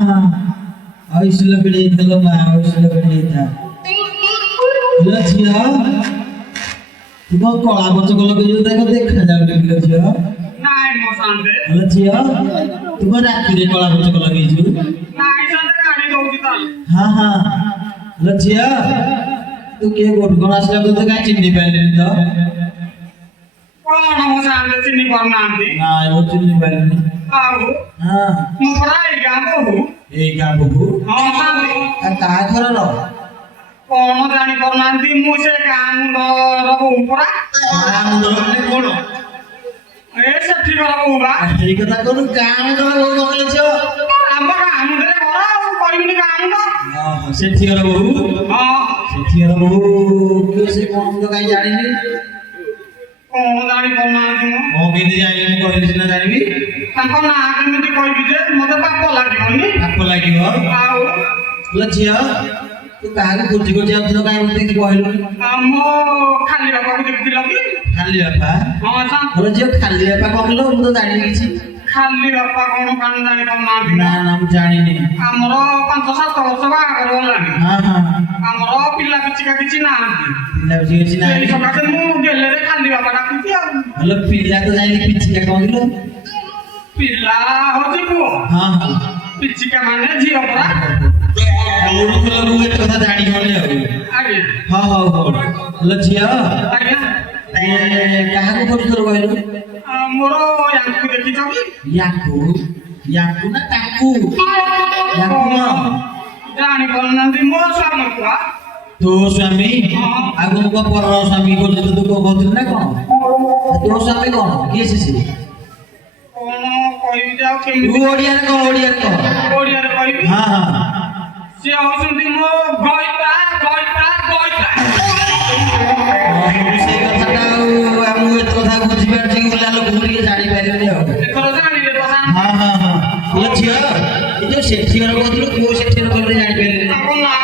हाँ आयुष लकड़ी चलो मैं आयुष लकड़ी था लचिया तुम कला बच्चों को लगे जो देखो देखा जाओ लचिया नाई मो सांदे लचिया तुम रात के कला बच्चों को लगे जो नाई सांदे गाड़ी दौड़ी ताल हाँ हाँ लचिया तू के गोट को नाचला तो काय चिन्नी पहले तो कौन मो सांदे चिन्नी करना आंटी ना वो चिन्नी पहले आओ हाँ मो पराई गाबो ए क्या बबू हाँ सांदे का कर रो कौन जानी करना आंटी मुझे काम रबो ऊपरा काम दरने कोन ए सच्ची रबो बा এই কথা কোন কাম করে বলেছ ଆମ କାମ ରେ କର ଆଉ କହିବିନି କାମ ତ ସେଠି ଗଲ ବହୁ ହଁ ସେଠି ଗଲ ବହୁ କିଏ ସେ କଣ ତ କାଇଁ ଜାଣିନି କଣ ଜାଣି ପାରୁନାହାନ୍ତି ମୁଁ ମୁଁ କେମିତି ଜାଣିବି ମୁଁ କହିଲି ସିନା ଜାଣିବି ତାଙ୍କ ନାଁ କେମିତି କହିବି ଯେ ମତେ ପାପ ଲାଗିବନି ପାପ ଲାଗିବ ଆଉ ଲୋ ଝିଅ ତୁ କାହାକୁ ଖୋଜି ଖୋଜି ଆଉଥିଲ କାଇଁ ମତେ କିଛି କହିଲୁନି ଆମ ଖାଲି ବାପାକୁ ଦେଖିଥିଲ କି ଖାଲି ବାପା ହଁ ସାର୍ ଲୋ ଝିଅ ଖାଲି ବାପା କହିଲ ମୁଁ ତ ଜାଣିନି କିଛି ଖାଲି ବାପା କଣ କାଣ ଜାଣି ପାରୁନାହାନ୍ତି ନା ନା ମୁଁ ଜାଣିନି ଆମର 5-7 ବର୍ଷ ବାହାଘର ଗଲାଣି ହଁ ହଁ ଆମର ପିଲା ପିଚିକା କିଛି ନାହାନ୍ତି ପିଲା କିଛି ସେଇ ନାହିଁ ସକାଶେ ମୁଁ ଗେଲେରେ ଖାଲି ବାପା ଡାକୁଛି ଆଉ ହେଲେ ପିଲା ତ ଯାଇକି ପିଛିକା କହିଲ ପିଲା ହଉଛି ପୁଅ ହଁ ହଁ ପିଚିକା ମାନେ ଝିଅ ପରା ମୂର୍ଖ ଲୋକକୁ ଏତେ କଥା ଜାଣିବନି ଆଉ ଆଜ୍ଞା ହଁ ହଉ ହଉ ହେଲେ ଝିଅ ଆଜ୍ଞା କାହାକୁ ଖୋଜୁଥିଲ କହିଲୁ ମୋର ୟାଙ୍କୁ ଦେଖିଛ କି ୟାକୁ ୟାକୁ ନା ତାକୁ ୟାକୁ କଣ ଜାଣି ପାରୁନାହାନ୍ତି ମୋ ସ୍ୱାମୀ କୁଆ ତୋ ସ୍ୱାମୀ ଆଗକୁ କଣ ପର ସ୍ୱାମୀ ଖୋଜୁଛୁ ତୁ କଣ କହୁଥିଲୁ ନା କଣ ତୋ ସ୍ୱାମୀ କଣ କିଏ ସେ କଣ କହିବି ଯେ ଆଉ ତୁ କେମିତି ଓଡ଼ିଆରେ କହ ଓଡ଼ିଆରେ କହିବି ହଁ ହଁ ସିଏ ହଉଛନ୍ତି ମୋ ଗଇତା ଗଇତା ଗଇତା ସେଇ କଥାଟା ଆଉ ମୁଁ ଏତେ କଥା ବୁଝିପାରୁଛି କି ପିଲା ଲୋକଙ୍କୁ ଟିକେ ଜାଣିପାରିବନି ଆଉ ଏଥର ଜାଣିଲେ ତ ସାର୍ ହଁ ହଁ ହଁ ହେଲେ ଝିଅ ଏ ଯୋଉ ସେଠି ଘର କହୁଥିଲୁ କୋଉ ସେଠି ଘର କହିଲେ ଜାଣିପାରିଲିନି ତାଙ୍କ ନାଁ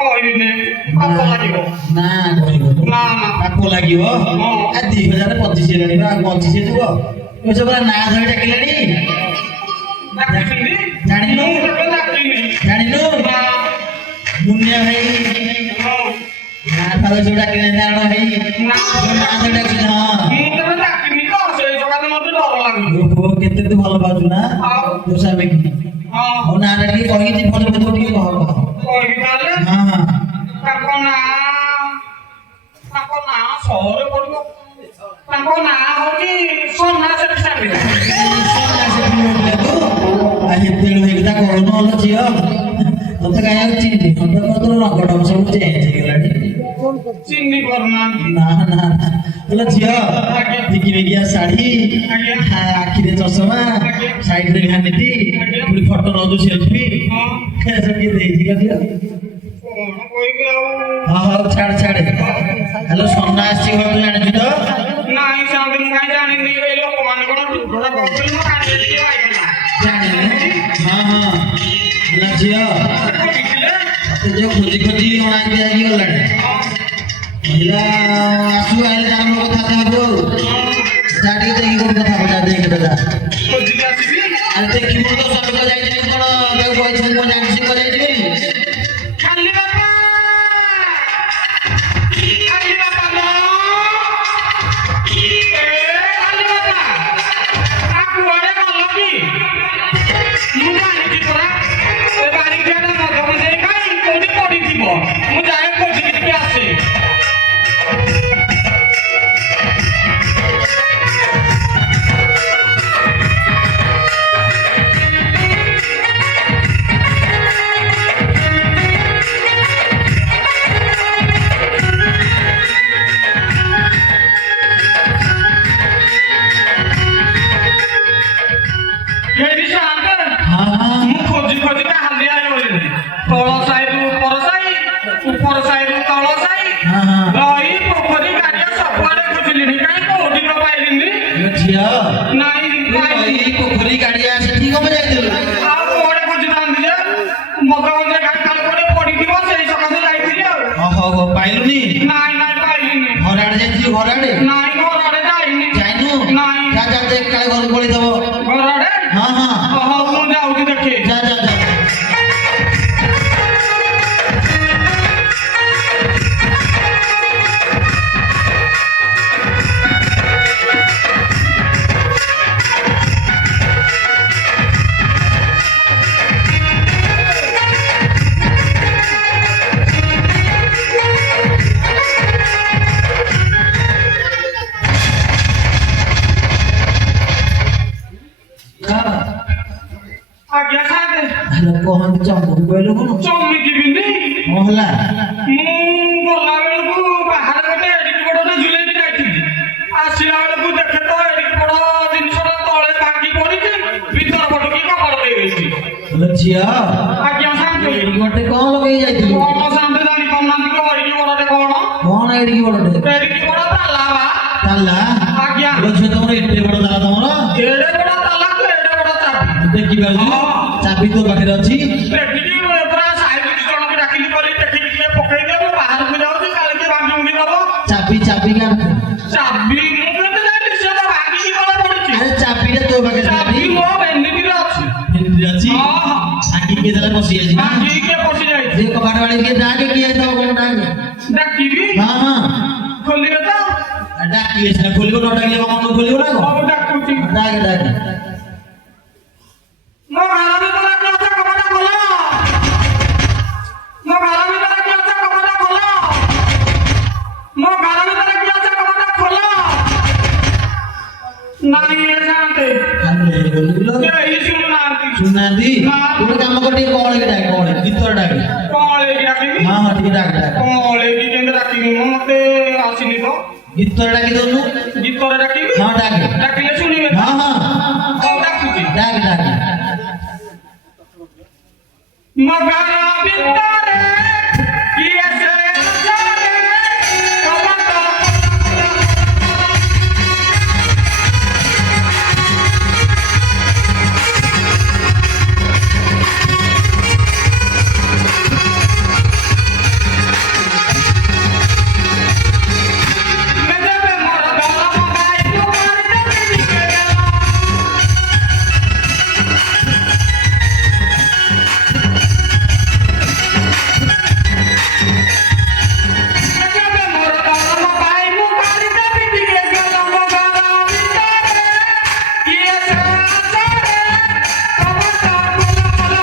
କହିବିନି ପାପ ଲାଗିବ ନା କହିବ ନା ନା ପାପ ଲାଗିବ ଆ 2025 ହେଲାଣି ବା 25 ଯିବ ଏ ସବୁ ନାଁ ଧରି ଡାକିଲାଣି ଡାକିଛନ୍ତି ଜାଣିନୁ ମୁଁ କେବେ ଡାକିନି ଜାଣିନୁ ନା ମୁନିଆ ଭାଇ ହଁ ନାଁ ଫାଦ ସବୁ ଡାକିଲେ ନାରାୟଣ ଭାଇ ନା ନାଁ ଧରି ଡାକୁଛନ୍ତି ହଁ ମୁଁ କେବେ ଡାକିନି ତ ସେଇ ସକାଶେ ମତେ ଡର ଲାଗୁଛି ଓହୋ କେତେ ତୁ ଭଲ ପାଉଛୁ ନା ଆଉ ତୋ ସ୍ୱାମୀ କି ହଁ ହଉ ନାଁଟା ଟିକେ କହିକି ପଛେ ପଛେ ଟିକେ କହ କହିବି ତାହେଲେ ହଁ ହଁ ତାଙ୍କ ନାଁ ସହରେ ପଡ଼ିବ ତାଙ୍କ ନାଁ ହଉଛି ସୋନା ସେଠି ସାଙ୍ଗରେ ହେତେଳୁ ହେଇ କଥା କହୁନୁ ଭଲ ଝିଅ ତତେ କାଇଁ ଆଉ ଚିହ୍ନି ତତେ କତର ରଙ୍ଗଟା ସବୁ ଚେଞ୍ଜ ହେଇଗଲାଣି ଚିହ୍ନି କରୁନାହାନ୍ତି ନା ନା ନା ହେଲେ ଝିଅ ଟିକିନିକିଆ ଶାଢ଼ୀ ଆଖିରେ ଚଷମା ସାଇଡରେ ଘାନିଟି ପୁଣି ଫଟୋ ନଉଛୁ ସେଲ୍ଫି ସବୁ କିଏ ଦେଇଛି ଝିଅ କଣ କହିବି ଆଉ ହଁ ହଉ ଛାଡେ ହେଲେ ସନ୍ନା ଆସିଛି ଘରକୁ ଜାଣିଛୁ ତ ନାଇଁ ସାଙ୍ଗେ ମୁଁ କାହିଁ ଜାଣିନି ଏଇ ଲୋକମାନେ କଣ ଢୋଢା କରୁଛନ୍ତି ମୁଁ କାନରେ ଟିକେ ବାଇଗଲା ଜାଣିନି ହଁ ହଁ ହେଲେ ଝିଅ ଦେଖିଲେ ତତେ ଯୋଉ ଖୋଜି ଖୋଜି ଅଣାକି ଯାଇକି ଗଲାଣି ମହିଳା ଆସୁ ଆଇଲେ ତାର କଥା ହବ ଯା ଟିକେ ଯାଇକି ଗୋଟେ କଥା ହବ ଯା ଦେଖେ ଦାଦା ଖୋଜିକି ଆସିବି ଆରେ ଦେଖିବୁ ତ ସ୍ୱାମୀ ଯାଇଥିଲି କଣ ତାକୁ କହିଥିଲି ମୁଁ ଜାଣିଛି କଣ ଯାଇଥିଲି ଖାଲି ବାପା ନ ଖାଲି ବାପା କୁଆଡେ ଗଲ କି ମୁଁ ଜାଣିଛି ପରା ଏ ବାରିକିଆଟା ମଦ ଦେଇ ଖାଇ କୋଉଠି ପଡିଥିବ ମୁଁ ଯାଏ ଖୋଜିକି ଟିକେ ଆସେ ହେଇଟି ସାଙ୍ଗ ମୁଁ ଖୋଜି ଖୋଜିକା ହାଲିଆ ହେଇଗଲିଣି ତଳ ସାଇରୁ ଉପର ସାଇରୁ ତଳ ସାଇ ନଈ ପୋଖରୀ ଗାଡ଼ିଆ ସବୁଆଡେ ଖୋଜିଲିଣି କାହିଁ କୋଉଠି ତ ପାଇଲିନି ଝିଅ ନାଇଁ ପାଇଲି ପୋଖରୀ ଗାଡ଼ିଆ ସେଠି କଣ ଯାଇଥିଲୁ ଆଉ କୁଆଡେ ଖୋଜିଥାନ୍ତି ଯେ ମଦ ଗଞ୍ଜା କାଲି କୁଆଡେ ପଡିଥିବ ସେଇ ସକାଶେ ଯାଇଥିଲି ଆଉ ହଉ ପାଇଲୁନି ନାଇଁ ପାଇଲିନି ଘର ଆଡେ ଯାଇଥିଲୁ ଘର ଆଡେ ନାଇଁ ଘର ଆଡେ ଯାଇନି ଯାଇନୁ ନାଇଁ ଯା ଦେଖ କାଳେ ଘରକୁ ପଳେଇଥିବ ଘର ଆଡେ ହଁ ହଉ ମୁଁ ଯାଉଛି ଦେଖେ ଯା କହିଲୁ କଣ ଚମିକି ବିନ୍ଧି କଣ ହେଲା ମୁଁ ଗଲା ବେଳକୁ ବାହାରେ ଗୋଟେ ଏଡ଼ିକି ବଡ଼ଟେ ଝୁଲେଇକି ଯାଇଥିଲି ଆସିଲା ବେଳକୁ ଦେଖେ ତ ଏଡ଼ିକି ବଡ଼ ଜିନିଷଟା ତଳେ ଭାଙ୍ଗି ପଡ଼ିଛି ଭିତର ପଟକୁ କପଡ଼ ଦେଇଦେଇଛି ହେଲେ ଝିଅ ଆଜ୍ଞା ସାଙ୍ଗ ଏଇଠି ଗୋଟେ କଣ ଲଗେଇ ଯାଇଥିଲୁ କଣ ସାଙ୍ଗ ଜାଣି ପାରୁନାହାନ୍ତି କି ଏଡ଼ିକି ବଡ଼ଟେ କଣ କଣ ଏଇଠି ବଡଟେ ଏଡ଼ିକି ବଡ଼ ତାଲା ବା ତାଲା ଆଜ୍ଞା ଲୋ ଝିଅ ତମର ଏତେ ବଡ ତାଲା ତମର ଏଡ଼େ ବଡ଼ ତାଲାକୁ ଏଡ଼େ ବଡ଼ ଚାବି ଦେଖିପାରୁଛୁ ଚାବି ତୋ ପାଖରେ ଅଛି ଦେଖିକି ପୁରା ସାହି କିଛି ଜଣକୁ ଡାକିଲି କଲି ଦେଖିକି ଟିକେ ପକେଇଦେବୁ ବାହାରକୁ ଯାଉଛି କାଳେ କିଏ ଭାଙ୍ଗି ଭୁଙ୍ଗି ଦବ ଚାବି ଚାବି କାଢ ଚାବି ମୁଁ କେମିତି ଜାଣିଲି ସେ ତ ଭାଙ୍ଗିକି ଗଲା ପଡିଛି ଆରେ ଚାବିଟା ତୋ ପାଖରେ ଚାବି ମୋ ଭେଣ୍ଡିଟିରେ ଅଛି ଏମିତି ଅଛି ହଁ ଆଗି କିଏ ତାହେଲେ ପଶି ଯାଇଛି ନା ଭାଙ୍ଗିକି କିଏ ପଶି ଯାଇଛି ସେ କବାଟ ବାଡି କିଏ ଡାକେ କିଏ ହେଇଥିବ କଣ ଡାକେ ଡାକିବି ହଁ ହଁ ଖୋଲିବେ ତ ଡାକିଲେ ସିନା ଖୋଲିବ ନ ଡାକିଲେ କଣ ମନ ଖୋଲିବ ନା କଣ ହଉ ଡାକୁଛି ଡାକେ ଡାକେ ମୋ ଘର ଭିତରେ କିଏ ଅଛି କବାଟ ଖୋଲ ମୋ ଘର ଭିତରେ କିଏ ଅଛି କବାଟ ଖୋଲ ମୋ ଘର ଭିତରେ କିଏ ଅଛି କବାଟ ଖୋଲ ନାଇଁ ଏ ଯାଆନ୍ତେ ଆରେ ବୋଲିଲ କେହି ଶୁଣୁନାହାନ୍ତି ଶୁଣୁନାହାନ୍ତି ଗୋଟେ କାମ କର ଟିକେ କଅଳେଇକି ଡାକେ କଅଳେ ଗୀତର ଡାକେ କଅଳେଇକି ଡାକିବି ହଁ ହଁ ଟିକେ ଡାକେ ଡାକେ କଅଳେଇକି କେମିତି ଡାକିବି ମୁଁ ମତେ ଆସିନି ତ ଗୀତର ଡାକି ଦଉନୁ ଗୀତରେ ଡାକିବି ହଁ ଡାକେ ଡାକିଲେ ଶୁଣିବେ ହଁ ହଁ ହଉ ଡାକୁଛି ଡାକେ ଡାକେ ମୋ ଘର ଭିତରେ କିଏ ସେ ଅଛରେ କବାଟ মেদেবে মোর গলা মগাই তোমার দেবে দিকে গেল মেদেবে মোর গলা মগাই মুগার দেবে দিকে গেল মগার ভিতরে কিয়ে সে আছরে কবাট খোলা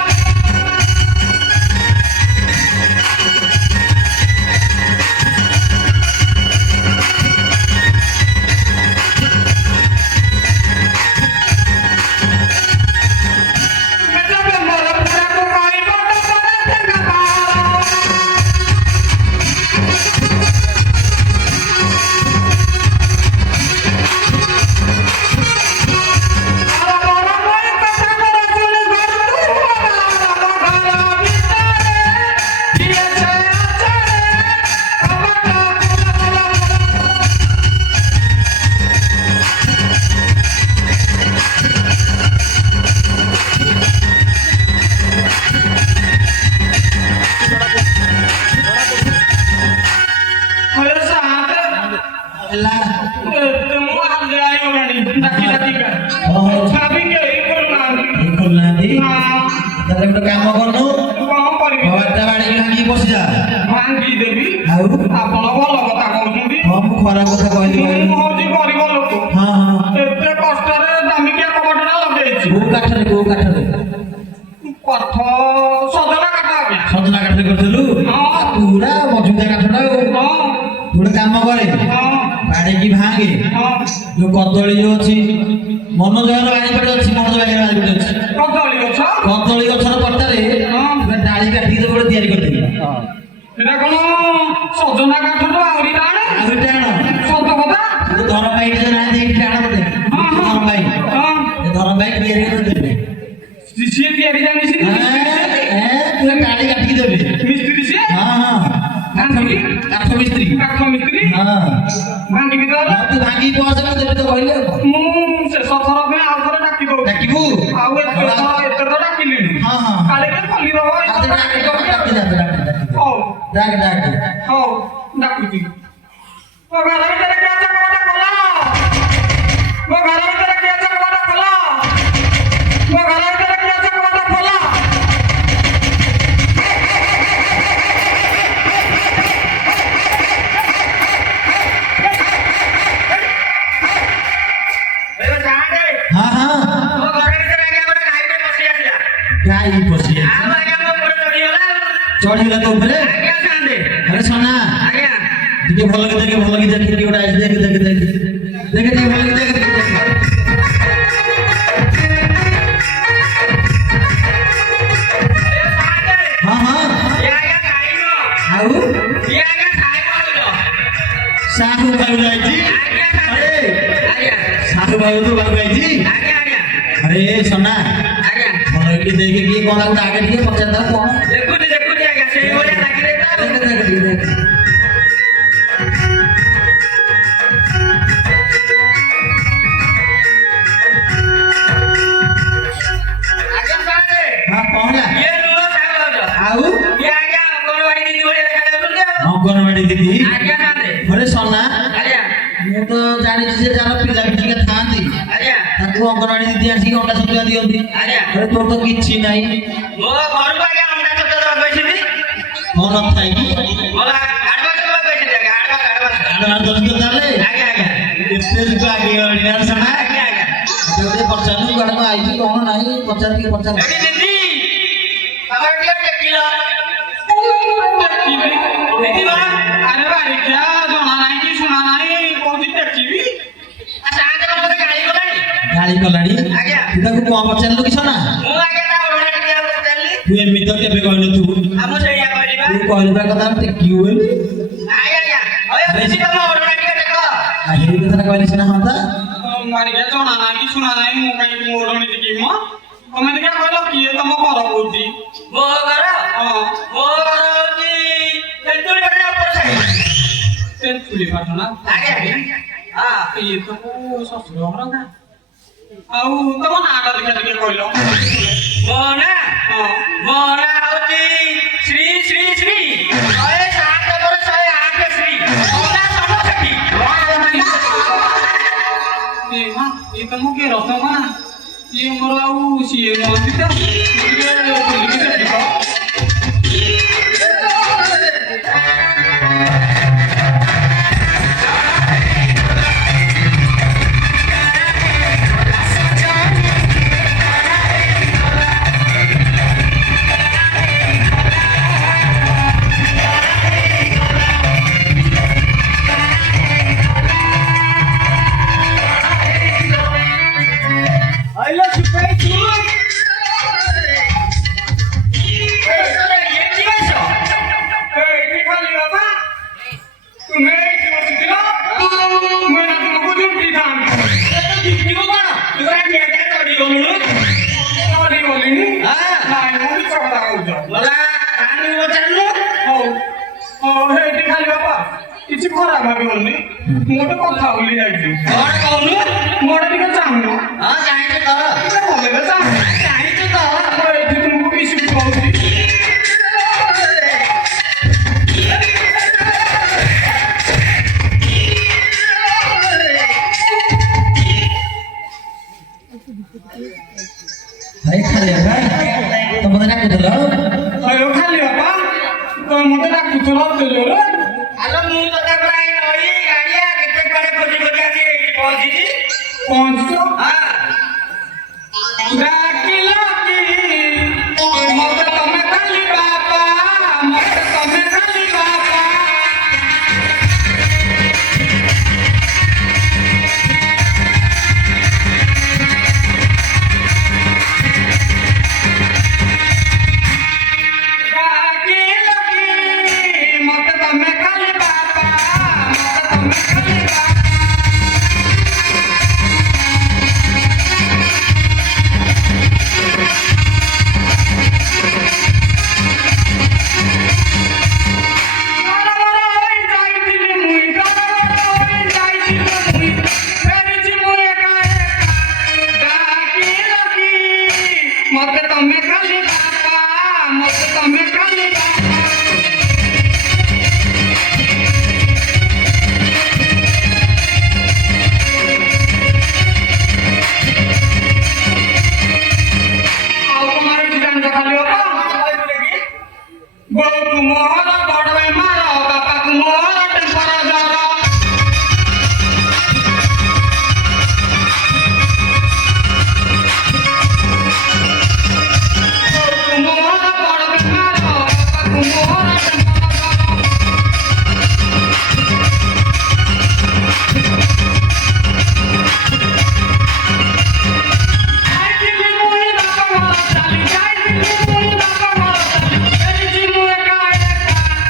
মেদেবে মোর পুরা মুগাই বড় করে দেখা পারো আরে বড় বড় কথা বড় শুনে ঘর তুই আমার ভিতরে কিয়ে সে আছরে কবাট খোলা হয়ে সাথে ହେଲା ମୁଁ ହାଲିଆ ହେଇଗଲାଣି ଡାକି ଡାକିକା ଓହୋ ଛାବି କେହି କରୁନାହାନ୍ତି ଏଇ ଖୋଲୁନାହାନ୍ତି ନା ତାହେଲେ ଗୋଟେ କାମ କରୁନୁ କଣ କରିବି କବାଟଟା ବାଡିକି ଭାଙ୍ଗିକି ପଶିଯା ଭାଙ୍ଗି ଦେବି ଆଉ ଆପଣ ଭଲ କଥା କହୁଛନ୍ତି ହଁ ମୁଁ ଖରାପ କଥା କହିଲି କହିଲି ମୁଁ ହଉଛି ଗରିବ ଲୋକ ହଁ ହଁ ଏତେ କଷ୍ଟରେ ଦାମିକିଆ କବାଟଟା ଲଗେଇଛି କୋଉ କାଠରେ କାଠ ସଜନା କାଠ ଆଜ୍ଞା ସଜନା କାଠରେ କରିଥିଲୁ ହଁ। ପୁରା ମଜୁଦା କାଠଟା ଆଉ ହଁ ତୁ ଗୋଟେ କାମ କରେ ହଁ ବାଡିକି ଭାଙ୍ଗେ ହଁ ଯୋଉ କଦଳୀ ଯୋଉ ଅଛି ମନୋଜର ବାରିପଟେ ଅଛି ମନୋଜ ବାରିର ବାରିପଟେ ଅଛି କଦଳୀ ଗଛ କଦଳୀ ଗଛର ପଟାରେ ହଁ ଗୋଟେ ଡାଳି କାଟିକି ତ ଗୋଟେ ତିଆରି କରିଦେବି ସେଟା କଣ ସଜନା କାଠରୁ ଆହୁରି ଟାଣ ଆହୁରି ଟାଣ ସତ କଥା ତୁ ଧର ପାଇ ନାହାନ୍ତି ଏଇଠି ଟାଣ ବୋଧେ ହଁ ହଁ ଧର ପାଇ ହଁ ଧର ପାଇ ତିଆରି କରିଦେବେ ସିଏ ତିଆରି ଜାଣିଛି ତୁ ଡାଳି କାଟିକି ଦେବେ ମିସ୍ତ୍ରୀ ସିଏ ହଁ ହଁ ଭାଙ୍ଗିକି କାଠ ମିସ୍ତ୍ରୀ କାଠ ମିସ୍ତ୍ରୀ ହଁ ଭାଙ୍ଗିକି ଦେଲା ତୁ ଭାଙ୍ଗିକି ପହଞ୍ଚ ଦେବି ତ କହିଲେ ଆଉ କଣ? ମୁଁ ଶେଷ ଥର ପାଇଁ ଆଉ ଥରେ ଡାକି ଦଉଛି ଡାକିବୁ ଆଉ ଏତେ ତ ଡାକିଲିଣି ହଁ ହଁ କାଳେ କିଏ ଖୋଲିଦବ ଡାକେ ଡାକେ ହଉ ଡାକେ ଡାକେ ହଉ ଡାକୁଛି ମୋ ଘର ଭିତରେ କିଏ ଅଛି କବାଟ ଖୋଲ ମୋ ଘର ଭିତରେ କିଏ ଅଛି କବାଟ ଖୋଲ ମୋ ଘର ଭିତରେ କିଏ ଅଛି କବାଟ ଖୋଲ ହଁ ହଁ ଗାଈ ପଶି ଚଢିଗଲା ତ ଉପରେ ଆରେ সোনা ଟିକେ ଭଲ ଗୀତ ଟିକେ ଭଲ ଗୀତ ଟିକେ ଗୋଟେ ଆଇଛି ଦେଖ ଦେଖ ଦେଖ ଦେଖ ଟିକେ ଭଲ ଗୀତ ଦେଖ ହଁ ଆଉ ଇଏ ଆଜ୍ଞା ସାହେବ ଭାଉଜ ସାହୁ ଭାଉଜ ଆଇଛି ଆଜ୍ଞା ସାହେବ ଆଜ୍ଞା ସାହୁ ଭାଉଜ ତୋ ପାଖକୁ ଆଇଛି ଆଜ୍ଞା ଆଜ୍ଞା ଆରେ ସନା ଆଜ୍ଞା ଭଲ ଟିକେ ଦେଖେ କିଏ କଣ ଆଉ ଆଗେ ଟିକେ ପଚାରିଦେବା କଣ ଦେଖୁଛି ଦେଖୁଛି ଆଜ୍ଞା ସେଇଭଳିଆ ଲାଗିଲେ ତ ଦେଖେ ଦେଖେ ଟିକେ ଦେଖେ ଆଜ୍ଞା ସାହେବ ହଁ କଣ ହେଲା ଇଏ ନୁହଁ ସାହେବ ଭାଉଜ ଆଉ ଇଏ ଆଜ୍ଞା ଅଙ୍ଗନବାଡି ଦିଦି ଭଳିଆ ଦେଖାଯାଉଛନ୍ତି ଆଉ ଅଙ୍ଗନବାଡି ଦିଦି ଆଜ୍ଞା ସାହେବ ଘରେ ସନା ଆଜ୍ଞା ମୁଁ ତ ଜାଣିଛି ଯେ ଯାହାର ପିଲା ପିଠିକା ଥାଆନ୍ତି ଆଜ୍ଞା ତାକୁ ଅଙ୍ଗନବାଡି ଦିଦି ଆସିକି ଅଣ୍ଡା ଛତୁଆ ଦିଅନ୍ତି ଆଜ୍ଞା ଘରେ ତୋର ତ କିଛି ନାହିଁ ମୋ ଘରକୁ ଆଜ୍ଞା ଅଣ୍ଡା ଛତୁଆ ଦେବାକୁ କହିଛନ୍ତି କଣ ନଥାଏ କି ମୋର ଆଡଭାନ୍ସ ଦେବାକୁ କହିଛନ୍ତି ଆଜ୍ଞା ଆଡଭାନ୍ସ ଆଡଭାନ୍ସ ଦଉଛି ତ ତାହେଲେ ଆଜ୍ଞା ଆଜ୍ଞା ଏତେ ଯୁଗ ଆଗେଇ ଗଲାଣି ନା ସନା ଆଜ୍ଞା ଆଜ୍ଞା ଟିକେ ପଚାରୁନୁ କୁଆଡେ କଣ ଆଇଛି କଣ ନାହିଁ ପଚାର ଟିକେ ପଚାର ଏଠି ଦିଦି ଆମର ଟିକେ ଟେକିଲ ଟେକିବି ଦିଦି ମା ଆରେ ବାରିକା ଜଣା ନାହିଁ କି ଶୁଣା ନାହିଁ କହୁଛି ଟେକିବି ସାହାଯ୍ୟ କର ମୋତେ ଗାଳି କଲାଣି ଗାଳି କଲାଣି ଆଜ୍ଞା ତୁ ତାକୁ କଣ ପଚାରିଲୁ କି ସନା ମୁଁ ଆଜ୍ଞା ତା ଓଢଣା ଟେକିବାକୁ ପଚାରିଲି ତୁ ଏମିତି ତ କେବେ କହିନଥିବୁ ଆଉ ମୁଁ ସେଇଆ କହିଲି ବା ତୁ କହିବା କଥା ଟେକିବୁ ବୋଲି ଆଜ୍ଞା ଆଜ୍ଞା ହଏ ବେଶୀ ତମ ଓଢଣା ଟିକେ ଟେକ ଆଉ ହେଇ କଥାଟା କହିଲେ ସିନା ହନ୍ତା ବାରିକା ଜଣା ନାହିଁ କି ଶୁଣା ନାହିଁ ମୁଁ କାହିଁକି ମୋ ଓଢଣି ଟେକିବି ମ ତମେ ଦେଖିଆ କହିଲ କିଏ ତମ ଘର କହୁଛି ମୋ ଘର ହଁ ମୋ ଘର ହଉଛି ତେନ୍ତୁଳି ପାଟଣା ଉପର ସାହି ତେନ୍ତୁଳି ପାଟଣା ଆଜ୍ଞା ହଁ ଇଏ ତ ମୋ ଶ୍ୱଶୁର ଘର ଗାଁ ଆଉ ତମ ନାଁଟା ଦେଖିଆ ଟିକେ କହିଲ ମୋ ନାଁ ହଁ ମୋ ନାଁ ହଉଛି ଶ୍ରୀ ଶ୍ରୀ ଶ୍ରୀ 107 ପରେ 108 ଶ୍ରୀ ଅନା ସମସେଠି ଏ ମା ଏ ତମ କେ ରତମ ନା ଇଏ ମୋର ଆଉ ସିଏ ନୁହନ୍ତି ତ ଟିକେ ବୁଲିକି ଦେଖିବ କିଛି ଖରାପ ଭାବିବନି ମୁଁ ଗୋଟେ କଥା ଭୁଲି ଯାଇଛି କଣ କହୁନୁ ମୋର ଟିକେ ଚାହୁଁ ହଁ ଚାହିଁଛୁ ତ ଭଲରେ ଚାହିଁଛୁ ତ ମୁଁ ଏଠି ତୁମକୁ ମିଶିକି କହୁଛି ଭାଇ ଖାଲି ବାପା ତମେ ଡାକୁଥିଲ ହ୍ୟାଲୋ ଖାଲି ବାପା ତମେ ମତେ ଡାକୁଥିଲ ଏତେ ଜୋରେ ଆଲୋ ମୁଁ ତତେ ପ୍ରାୟ ନଈ ଗାଡିଆ କେତେ କୁଆଡେ ଖୋଜି ଖୋଜି ଆସି ଏଇଠି ପହଞ୍ଚିଛି ପହଞ୍ଚିଛ ହଁ ଡାକିଲ କି ମତେ ତମେ ଖାଲି ବାପା ମତେ ତମେ ଖାଲି ବାପା ମତେ ତମେ ଖାଲି ବାପା ମତେ ତମେ ଖାଲି ବାପା ମତେ ତମେ ଖାଲି ବାପା ମତେ ତମେ ଖାଲି ବାପା ଆଉ তোমার কি জানতে খালি বাপা বউକୁ ମୋହର ବଡ଼ ବେମାର ବାପାକୁ ମୋହର ଟେମ୍ପର ଜ୍ୱର ମୋହର ବଡ଼ ବେମାର ବାପାକୁ ମୋହର ଟେମ୍ପର ଯାଇଥିଲି ମୁଇଁ ବାପା ଘର ଚାଲି ଯାଇଥିଲି ମୁଇଁ ବାପା ଘର ଚାଲି ଫେରିଛି ମୁଁ ଏକା ଏକା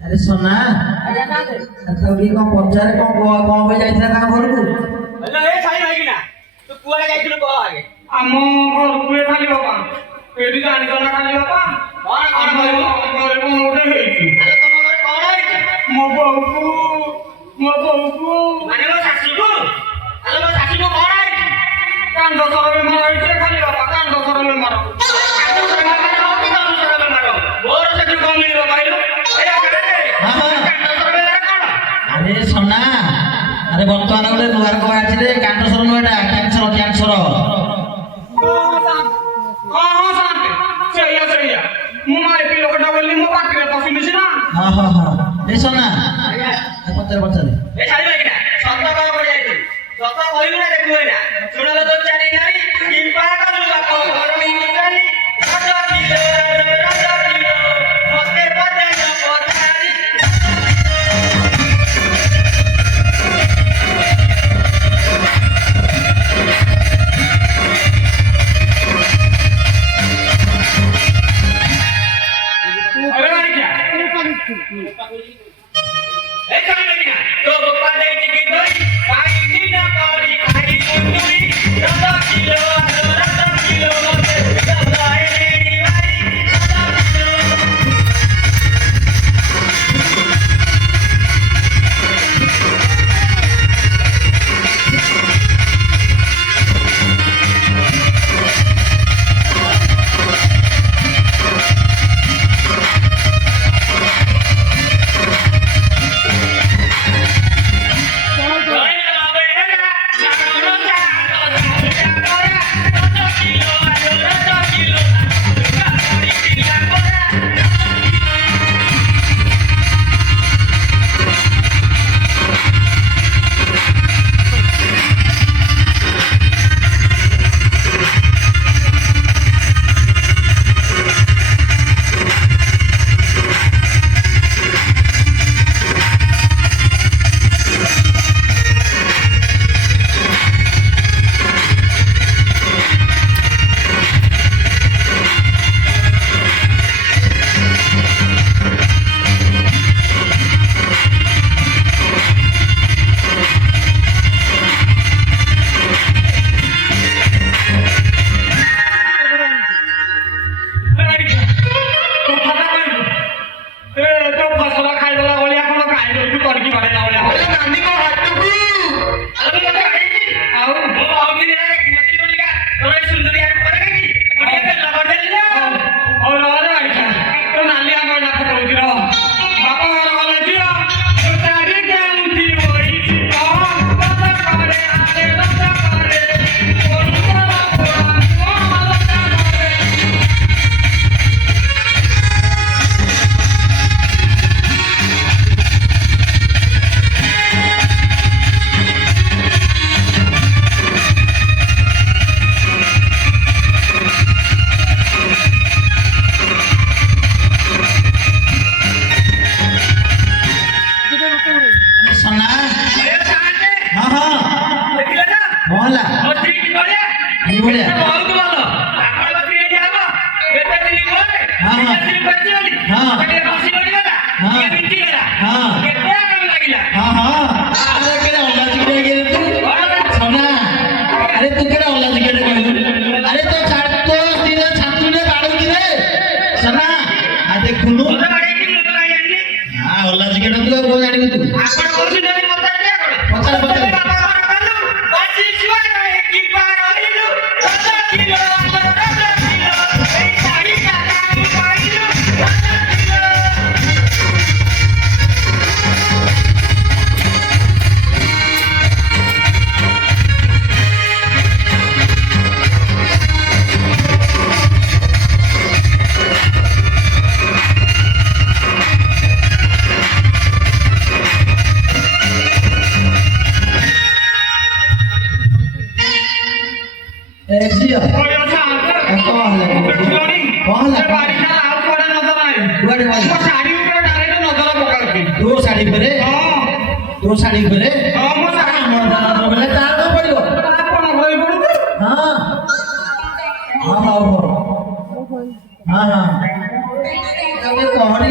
ଆରେ ସନା ତାକୁ ଟିକେ କଣ ପଚାରେ କଣ ପାଇଁ ଯାଇଥିଲା ତାଙ୍କ ଘରକୁ? ଆମ ଘରକୁ ଏ ଖାଲି ବାପା ଏଠି ଜାଣିଛ ନା ଖାଲି ବାପା ଆମ ଘରେ କଣ ଗୋଟେ ହେଇଛି ମୋ ବୋଉକୁ କାଣ୍ଡ ସର ବେମାର ହେଇଛି ଖାଲି ବାପା କାଣ୍ଡ ସର ବେମାର ଆରେ ସନା ଆରେ ବର୍ତ୍ତମାନ ଗୋଟେ ନୂଆ ରୋଗ ବାହାରିଛି ରେ କ୍ୟାନ୍ସର ନୁହେଁଟା କ୍ୟାନ୍ସର ସେଇଆ ମୁଁ ମାରିପି ଲୋକଟା ବୋଲି ମୋ ପାଖରେ ପଶିନି ସିନା ଏ ସନା ପଚାରେ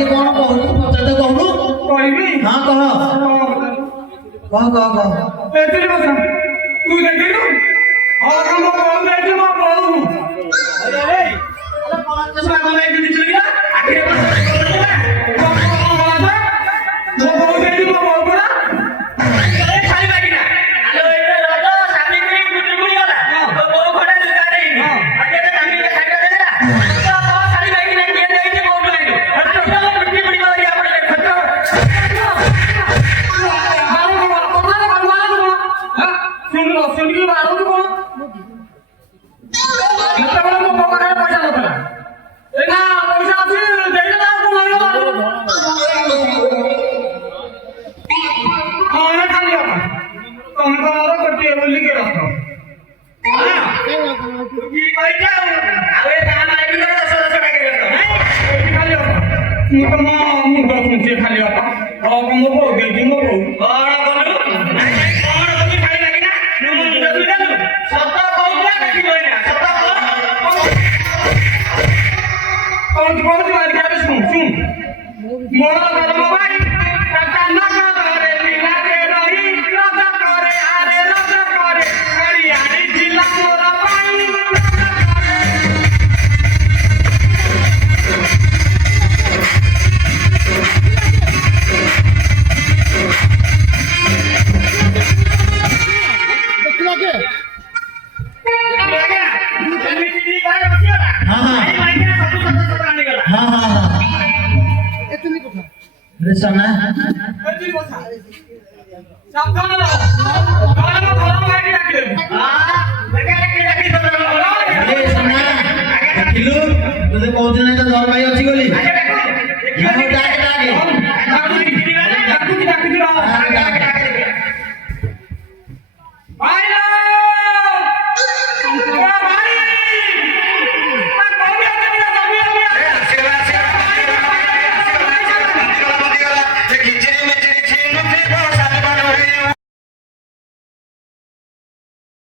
କଣ କହୁଛୁ ପଚାର ତ କହୁନୁ ଏଥିରେ ବସା ତୁ ଦେଖିଲୁ ହଁ ତମ ବୋଉ ଦେଖି ମୋ ବୋଉ ଖାଲି ବାପା ମୋ ବୋଉ ଦେଇଛି ମୋ ବୋଉ କହୁଛି ମାରିକି ଆରେ ଶୁଣ ମୋର ଧର୍ମ ଭାଇ କାନ କରେ ପିଲାରେ ରହି ରଜ କରେ ଆରେ ରଜ କରେ ହରିଆଣି ଜିଲ୍ଲା ମୋର ପାଇଁ सोना ଦେଖିଲୁ ତୋତେ କହୁଥିଲି ତ ଧର ଭାଇ ଅଛି ବୋଲି